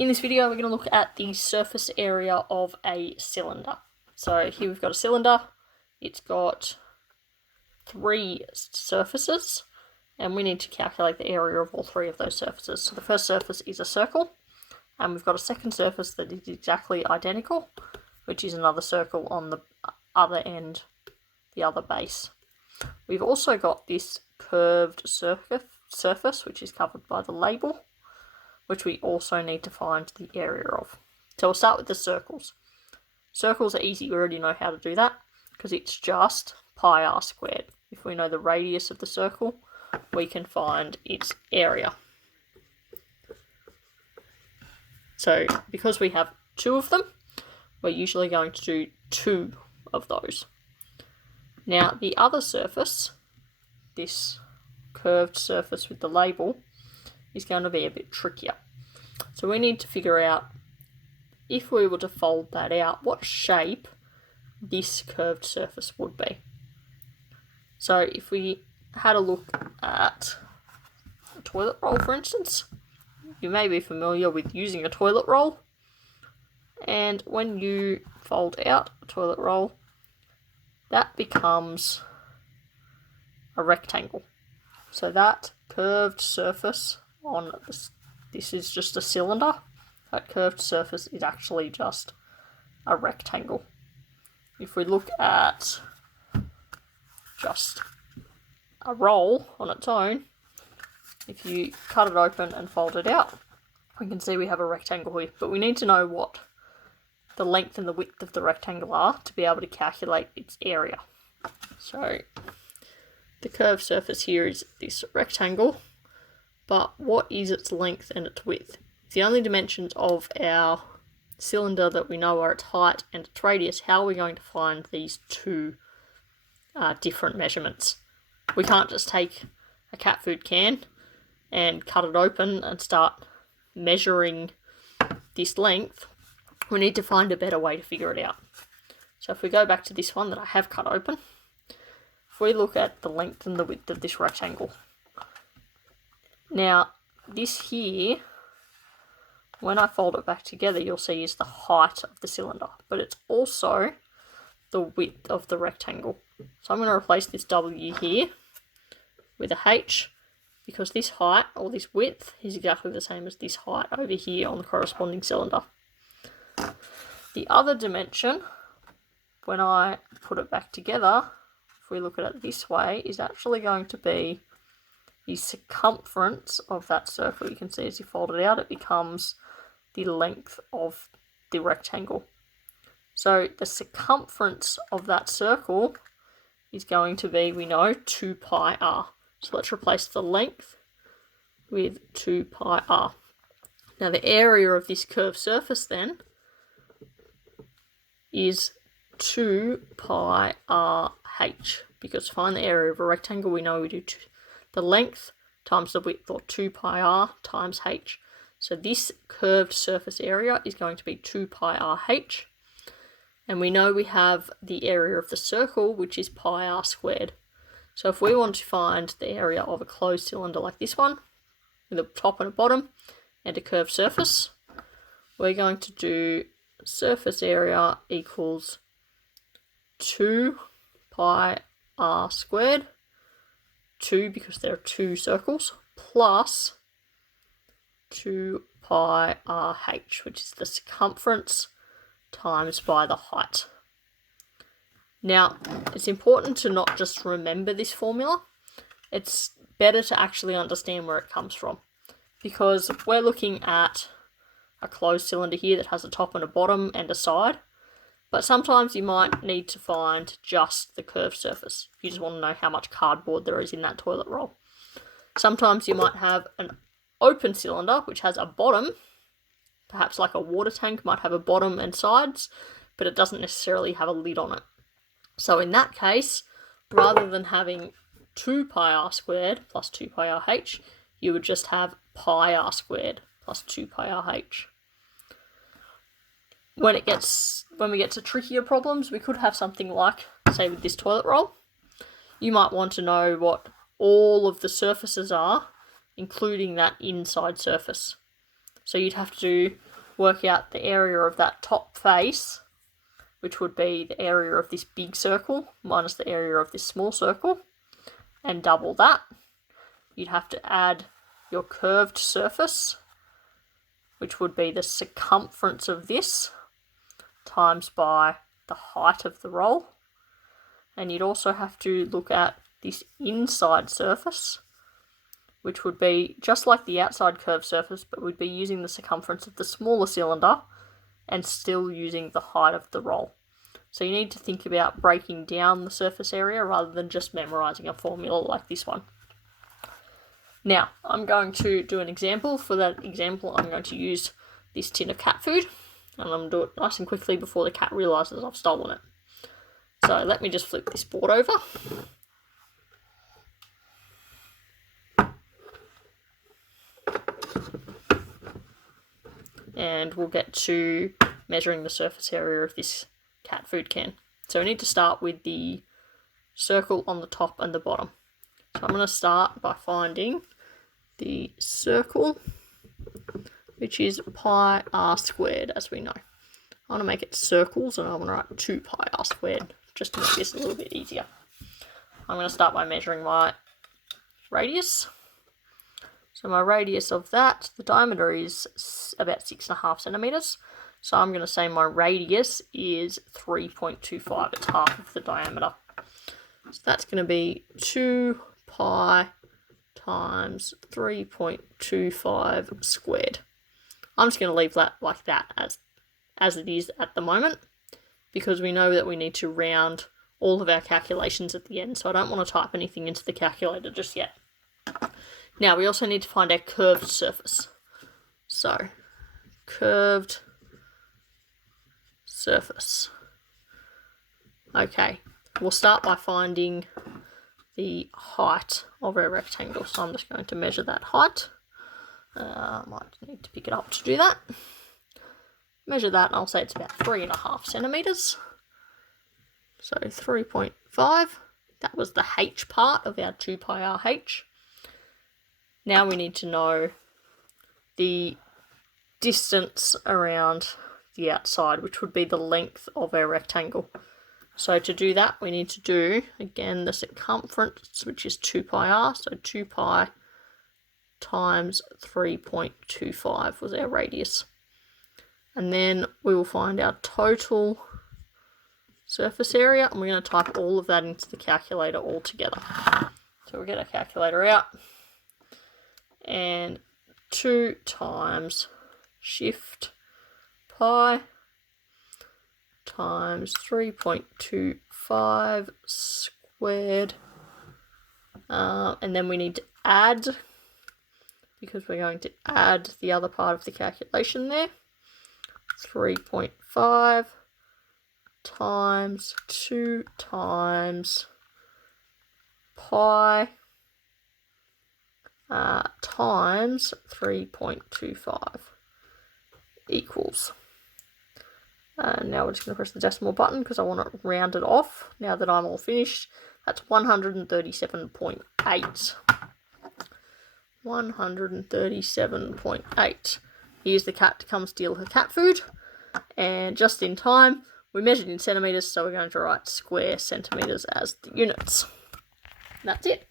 In this video, we're going to look at the surface area of a cylinder. So here we've got a cylinder. It's got 3 surfaces, and we need to calculate the area of all 3 of those surfaces. So the first surface is a circle, and we've got a second surface that is exactly identical, which is another circle on the other end, the other base. We've also got this curved surface, which is covered by the label, which we also need to find the area of. So we'll start with the circles. Circles are easy, we already know how to do that, because it's just pi r squared. If we know the radius of the circle, we can find its area. So because we have 2 of them, we're usually going to do 2 of those. Now the other surface, this curved surface with the label, is going to be a bit trickier. So we need to figure out, if we were to fold that out, what shape this curved surface would be. So if we had a look at a toilet roll, for instance, you may be familiar with using a toilet roll, and when you fold out a toilet roll, that becomes a rectangle. So that curved surface on this is just a cylinder. That curved surface is actually just a rectangle. If we look at just a roll on its own, if you cut it open and fold it out, we can see we have a rectangle here, but we need to know what the length and the width of the rectangle are to be able to calculate its area. So the curved surface here is this rectangle, but what is its length and its width? The only dimensions of our cylinder that we know are its height and its radius. How are we going to find these 2 different measurements? We can't just take a cat food can and cut it open and start measuring this length. We need to find a better way to figure it out. So if we go back to this one that I have cut open, if we look at the length and the width of this rectangle. Now, this here, when I fold it back together, you'll see is the height of the cylinder, but it's also the width of the rectangle. So I'm going to replace this W here with a H, because this height, or this width, is exactly the same as this height over here on the corresponding cylinder. The other dimension, when I put it back together, if we look at it this way, is actually going to be the circumference of that circle. You can see as you fold it out, it becomes the length of the rectangle. So the circumference of that circle is going to be, we know, 2 pi r. So let's replace the length with 2 pi r. Now the area of this curved surface then is 2 pi r h, because to find the area of a rectangle, we know we do the length times the width, or 2 pi r times h. So this curved surface area is going to be 2 pi r h, and we know we have the area of the circle, which is pi r squared. So if we want to find the area of a closed cylinder like this one, with a top and a bottom and a curved surface, we're going to do surface area equals 2 pi r squared, 2 because there are 2 circles, plus 2 pi r h, which is the circumference times by the height. Now, it's important to not just remember this formula. It's better to actually understand where it comes from, because we're looking at a closed cylinder here that has a top and a bottom and a side, but sometimes you might need to find just the curved surface. You just want to know how much cardboard there is in that toilet roll. Sometimes you might have an open cylinder which has a bottom, perhaps like a water tank might have a bottom and sides, but it doesn't necessarily have a lid on it. So in that case, rather than having 2 pi r squared plus 2 pi r h, you would just have pi r squared plus 2 pi r h. When we get to trickier problems, we could have something like, say with this toilet roll, you might want to know what all of the surfaces are, including that inside surface. So you'd have to do work out the area of that top face, which would be the area of this big circle minus the area of this small circle, and double that. You'd have to add your curved surface, which would be the circumference of this times by the height of the roll. And you'd also have to look at this inside surface, which would be just like the outside curved surface, but we'd be using the circumference of the smaller cylinder and still using the height of the roll. So you need to think about breaking down the surface area rather than just memorizing a formula like this one. Now, I'm going to do an example. For that example, I'm going to use this tin of cat food, and I'm going to do it nice and quickly before the cat realises I've stolen it. So let me just flip this board over. And we'll get to measuring the surface area of this cat food can. So we need to start with the circle on the top and the bottom. So I'm going to start by finding the circle, which is pi r squared, as we know. I want to make it circles, and I'm going to write 2 pi r squared, just to make this a little bit easier. I'm going to start by measuring my radius. So my radius of that, the diameter is about 6.5 centimetres. So I'm going to say my radius is 3.25. It's half of the diameter. So that's going to be 2 pi times 3.25 squared. I'm just going to leave that like that as it is at the moment, because we know that we need to round all of our calculations at the end. So I don't want to type anything into the calculator just yet. Now, we also need to find our curved surface. So, curved surface. Okay, we'll start by finding the height of our rectangle. So I'm just going to measure that height. Might need to pick it up to do that. Measure that, and I'll say it's about 3.5 centimetres. So 3.5. That was the h part of our 2 pi r h. Now we need to know the distance around the outside, which would be the length of our rectangle. So to do that, we need to do, again, the circumference, which is 2 pi r. So 2 pi times 3.25 was our radius. And then we will find our total surface area, and we're going to type all of that into the calculator all together. So we'll get our calculator out. And 2 times shift pi times 3.25 squared. And then we need to add, because we're going to add the other part of the calculation there. 3.5 times 2 times pi times 3.25 equals. Now we're just going to press the decimal button because I want to round it off. Now that I'm all finished, that's 137.8. 137.8. Here's the cat to come steal her cat food. And just in time, we measured in centimetres, so we're going to write square centimetres as the units. That's it.